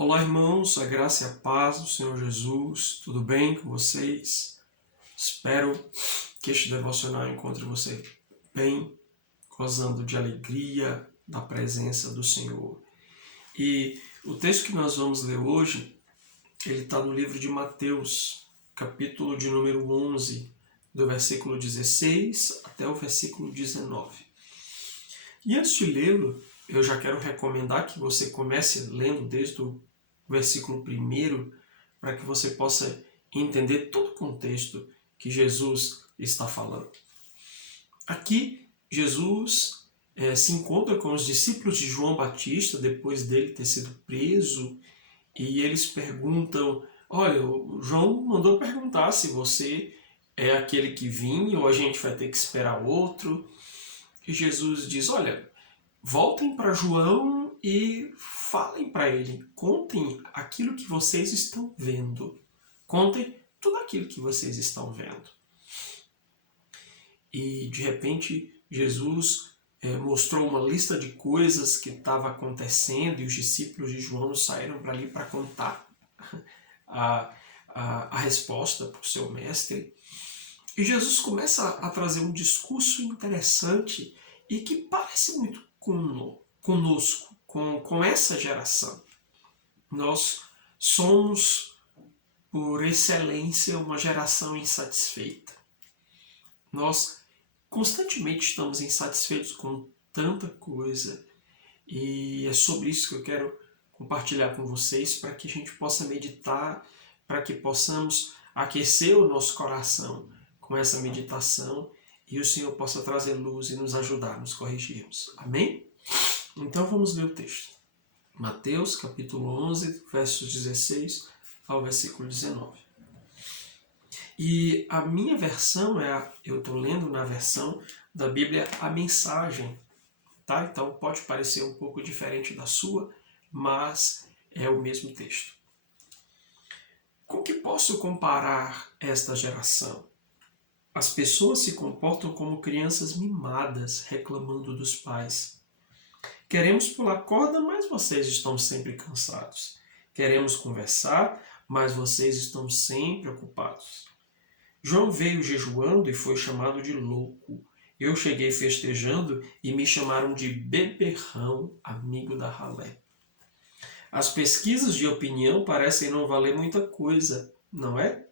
Olá, irmãos, a graça e a paz do Senhor Jesus, tudo bem com vocês? Espero que este devocional encontre você bem, gozando de alegria da presença do Senhor. E o texto que nós vamos ler hoje, ele está no livro de Mateus, capítulo de número 11, do versículo 16 até o versículo 19. E antes de lê-lo, eu já quero recomendar que você comece lendo desde o versículo 1, para que você possa entender todo o contexto que Jesus está falando. Aqui, Jesus se encontra com os discípulos de João Batista, depois dele ter sido preso, e eles perguntam, olha, o João mandou perguntar se você é aquele que vinha ou a gente vai ter que esperar outro. E Jesus diz, olha, voltem para João e falem para ele, contem aquilo que vocês estão vendo. Contem tudo aquilo que vocês estão vendo. E de repente Jesus mostrou uma lista de coisas que estava acontecendo e os discípulos de João saíram para ali para contar a resposta para o seu mestre. E Jesus começa a trazer um discurso interessante e que parece muito conosco, com essa geração. Nós somos, por excelência, uma geração insatisfeita. Nós constantemente estamos insatisfeitos com tanta coisa e é sobre isso que eu quero compartilhar com vocês para que a gente possa meditar, para que possamos aquecer o nosso coração com essa meditação e o Senhor possa trazer luz e nos ajudar a nos corrigirmos. Amém? Então vamos ler o texto. Mateus, capítulo 11, versos 16 ao versículo 19. E a minha versão eu estou lendo na versão da Bíblia A Mensagem, tá? Então pode parecer um pouco diferente da sua, mas é o mesmo texto. Com que posso comparar esta geração? As pessoas se comportam como crianças mimadas, reclamando dos pais. Queremos pular corda, mas vocês estão sempre cansados. Queremos conversar, mas vocês estão sempre ocupados. João veio jejuando e foi chamado de louco. Eu cheguei festejando e me chamaram de beberrão, amigo da ralé. As pesquisas de opinião parecem não valer muita coisa, não é?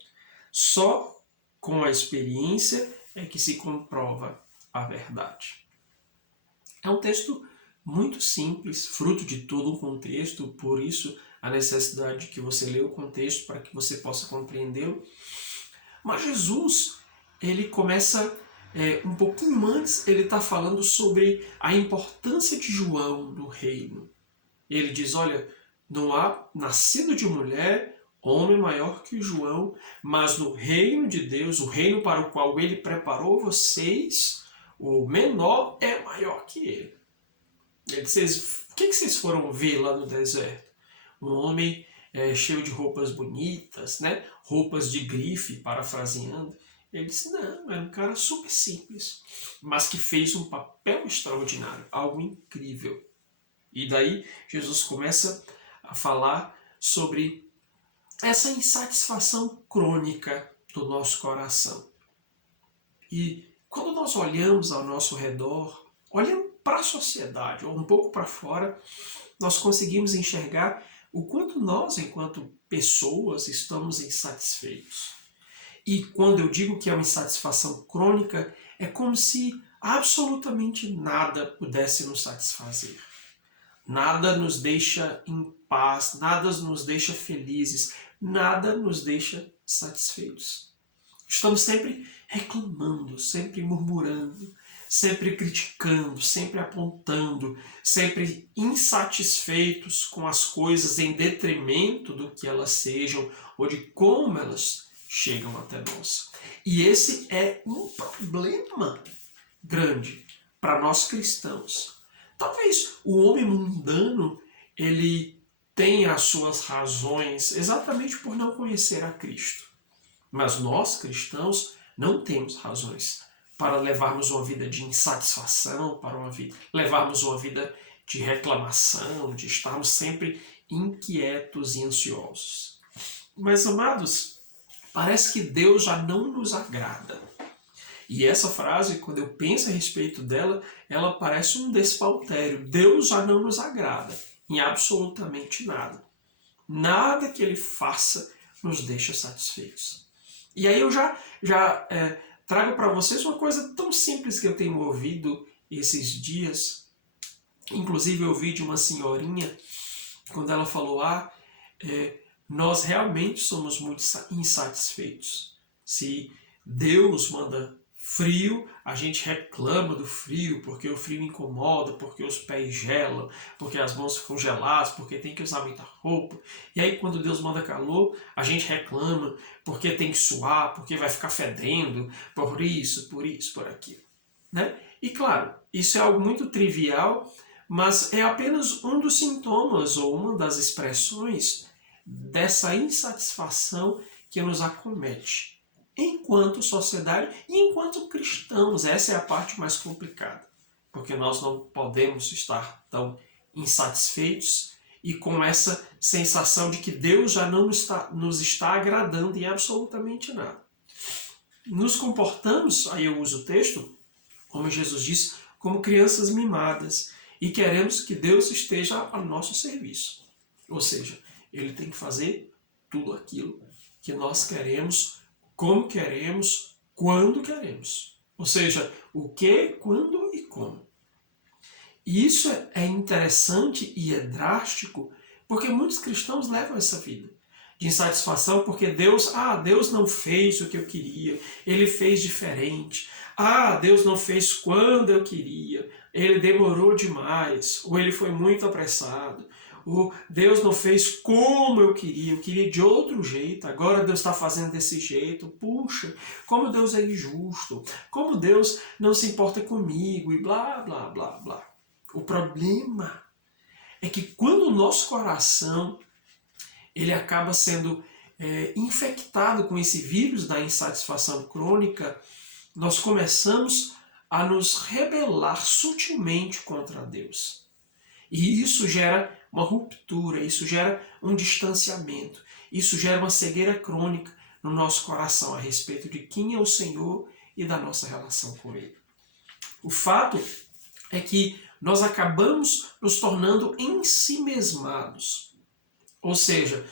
Só com a experiência é que se comprova a verdade. É um texto muito simples, fruto de todo um contexto, por isso a necessidade de que você leia o contexto para que você possa compreendê-lo. Mas Jesus, ele começa um pouquinho antes, ele está falando sobre a importância de João no reino. Ele diz, olha, não há nascido de mulher homem maior que João, mas no reino de Deus, o reino para o qual ele preparou vocês, o menor é maior que ele. O que vocês foram ver lá no deserto? Um homem cheio de roupas bonitas, né? Roupas de grife, parafraseando. Ele disse, não, era um cara super simples, mas que fez um papel extraordinário, algo incrível. E daí Jesus começa a falar sobre essa insatisfação crônica do nosso coração. E quando nós olhamos ao nosso redor, olhando para a sociedade, ou um pouco para fora, nós conseguimos enxergar o quanto nós, enquanto pessoas, estamos insatisfeitos. E quando eu digo que é uma insatisfação crônica, é como se absolutamente nada pudesse nos satisfazer. Nada nos deixa em paz, nada nos deixa felizes, nada nos deixa satisfeitos. Estamos sempre reclamando, sempre murmurando, sempre criticando, sempre apontando, sempre insatisfeitos com as coisas em detrimento do que elas sejam ou de como elas chegam até nós. E esse é um problema grande para nós cristãos. Talvez o homem mundano ele tenha as suas razões exatamente por não conhecer a Cristo. Mas nós, cristãos, não temos razões para levarmos uma vida de insatisfação, para levarmos uma vida de reclamação, de estarmos sempre inquietos e ansiosos. Mas, amados, parece que Deus já não nos agrada. E essa frase, quando eu penso a respeito dela, ela parece um despautério. Deus já não nos agrada em absolutamente nada. Nada que Ele faça nos deixa satisfeitos. E aí eu já trago para vocês uma coisa tão simples que eu tenho ouvido esses dias. Inclusive eu ouvi de uma senhorinha, quando ela falou, nós realmente somos muito insatisfeitos. Se Deus manda frio, a gente reclama do frio, porque o frio incomoda, porque os pés gelam, porque as mãos ficam geladas, porque tem que usar muita roupa. E aí quando Deus manda calor, a gente reclama, porque tem que suar, porque vai ficar fedendo, por isso, por aquilo. Né? E claro, isso é algo muito trivial, mas é apenas um dos sintomas ou uma das expressões dessa insatisfação que nos acomete enquanto sociedade e enquanto cristãos. Essa é a parte mais complicada, porque nós não podemos estar tão insatisfeitos e com essa sensação de que Deus já não nos está agradando em absolutamente nada. Nos comportamos, aí eu uso o texto, como Jesus disse, como crianças mimadas e queremos que Deus esteja ao nosso serviço. Ou seja, Ele tem que fazer tudo aquilo que nós queremos, como queremos, quando queremos. Ou seja, o que, quando e como. E isso é interessante e é drástico, porque muitos cristãos levam essa vida de insatisfação, porque Deus não fez o que eu queria, Ele fez diferente. Deus não fez quando eu queria, Ele demorou demais, ou Ele foi muito apressado. Deus não fez como eu queria de outro jeito, agora Deus está fazendo desse jeito. Puxa, como Deus é injusto, como Deus não se importa comigo e blá, blá, blá, blá. O problema é que quando o nosso coração ele acaba sendo infectado com esse vírus da insatisfação crônica, nós começamos a nos rebelar sutilmente contra Deus. E isso gera uma ruptura, isso gera um distanciamento, isso gera uma cegueira crônica no nosso coração a respeito de quem é o Senhor e da nossa relação com Ele. O fato é que nós acabamos nos tornando ensimesmados, ou seja,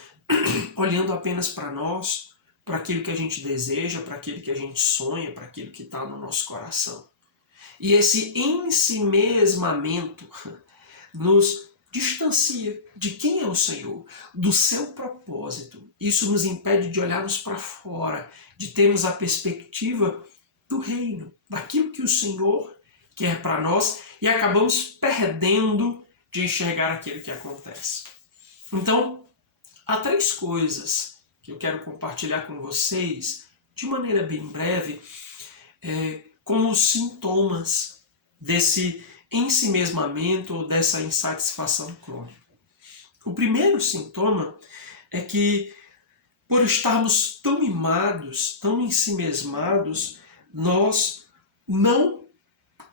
olhando apenas para nós, para aquilo que a gente deseja, para aquilo que a gente sonha, para aquilo que está no nosso coração. E esse ensimesmamento nos distancia de quem é o Senhor, do seu propósito. Isso nos impede de olharmos para fora, de termos a perspectiva do reino, daquilo que o Senhor quer para nós, e acabamos perdendo de enxergar aquilo que acontece. Então, há 3 coisas que eu quero compartilhar com vocês, de maneira bem breve, como sintomas desse ensimesmamento ou dessa insatisfação crônica. O primeiro sintoma é que, por estarmos tão mimados, tão ensimesmados, nós não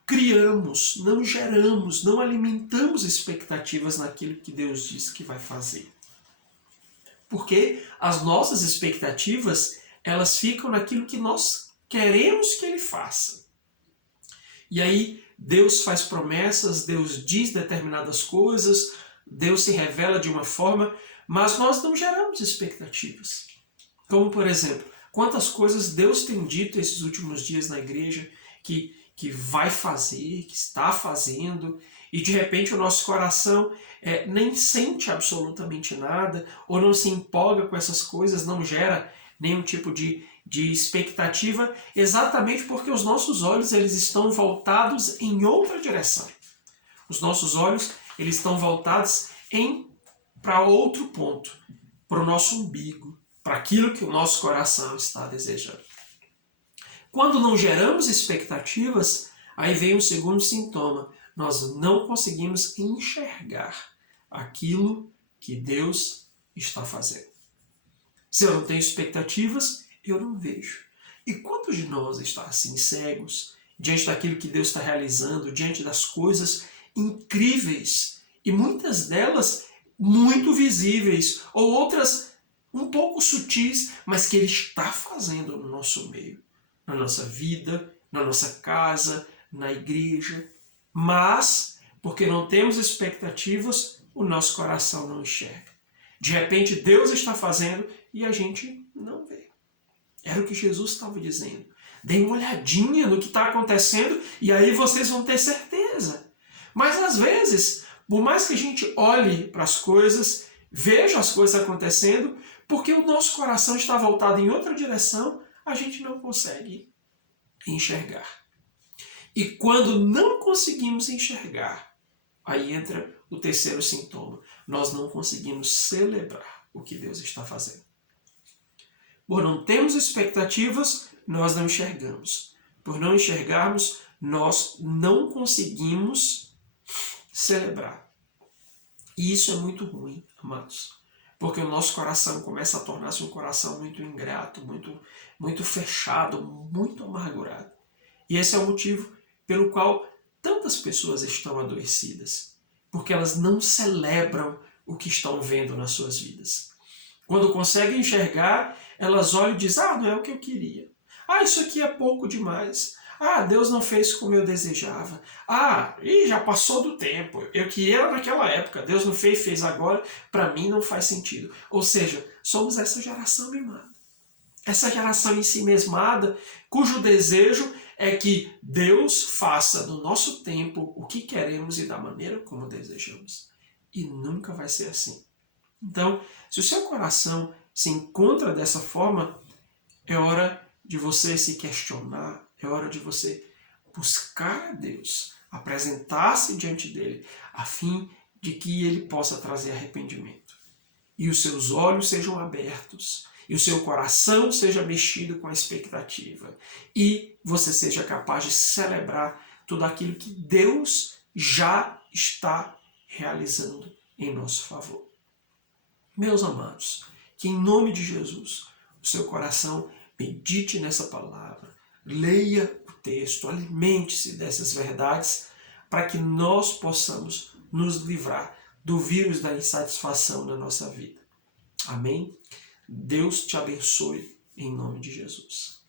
criamos, não geramos, não alimentamos expectativas naquilo que Deus diz que vai fazer. Porque as nossas expectativas, elas ficam naquilo que nós queremos que Ele faça. E aí, Deus faz promessas, Deus diz determinadas coisas, Deus se revela de uma forma, mas nós não geramos expectativas. Como, por exemplo, quantas coisas Deus tem dito esses últimos dias na igreja que vai fazer, que está fazendo, e de repente o nosso coração nem sente absolutamente nada, ou não se empolga com essas coisas, não gera nenhum tipo de expectativa, exatamente porque os nossos olhos eles estão voltados em outra direção. Os nossos olhos eles estão voltados para outro ponto, para o nosso umbigo, para aquilo que o nosso coração está desejando. Quando não geramos expectativas, aí vem o segundo sintoma. Nós não conseguimos enxergar aquilo que Deus está fazendo. Se eu não tenho expectativas, eu não vejo. E quantos de nós estão assim cegos diante daquilo que Deus está realizando, diante das coisas incríveis, e muitas delas muito visíveis, ou outras um pouco sutis, mas que Ele está fazendo no nosso meio, na nossa vida, na nossa casa, na igreja. Mas, porque não temos expectativas, o nosso coração não enxerga. De repente Deus está fazendo e a gente não vê. Era o que Jesus estava dizendo. Deem uma olhadinha no que está acontecendo e aí vocês vão ter certeza. Mas às vezes, por mais que a gente olhe para as coisas, veja as coisas acontecendo, porque o nosso coração está voltado em outra direção, a gente não consegue enxergar. E quando não conseguimos enxergar, aí entra o terceiro sintoma. Nós não conseguimos celebrar o que Deus está fazendo. Por não termos expectativas, nós não enxergamos. Por não enxergarmos, nós não conseguimos celebrar. E isso é muito ruim, amados. Porque o nosso coração começa a tornar-se um coração muito ingrato, muito fechado, muito amargurado. E esse é o motivo pelo qual tantas pessoas estão adoecidas. Porque elas não celebram o que estão vendo nas suas vidas. Quando conseguem enxergar, elas olham e dizem, não é o que eu queria. Isso aqui é pouco demais. Deus não fez como eu desejava. Já passou do tempo. Eu queria naquela época. Deus não fez agora. Para mim não faz sentido. Ou seja, somos essa geração mimada. Essa geração em si mesmada, cujo desejo é que Deus faça no nosso tempo o que queremos e da maneira como desejamos. E nunca vai ser assim. Então, se o seu coração se encontra dessa forma, é hora de você se questionar, é hora de você buscar a Deus, apresentar-se diante dele, a fim de que ele possa trazer arrependimento. E os seus olhos sejam abertos, e o seu coração seja mexido com a expectativa, e você seja capaz de celebrar tudo aquilo que Deus já está realizando em nosso favor. Meus amados, que em nome de Jesus, o seu coração medite nessa palavra, leia o texto, alimente-se dessas verdades, para que nós possamos nos livrar do vírus da insatisfação na nossa vida. Amém? Deus te abençoe em nome de Jesus.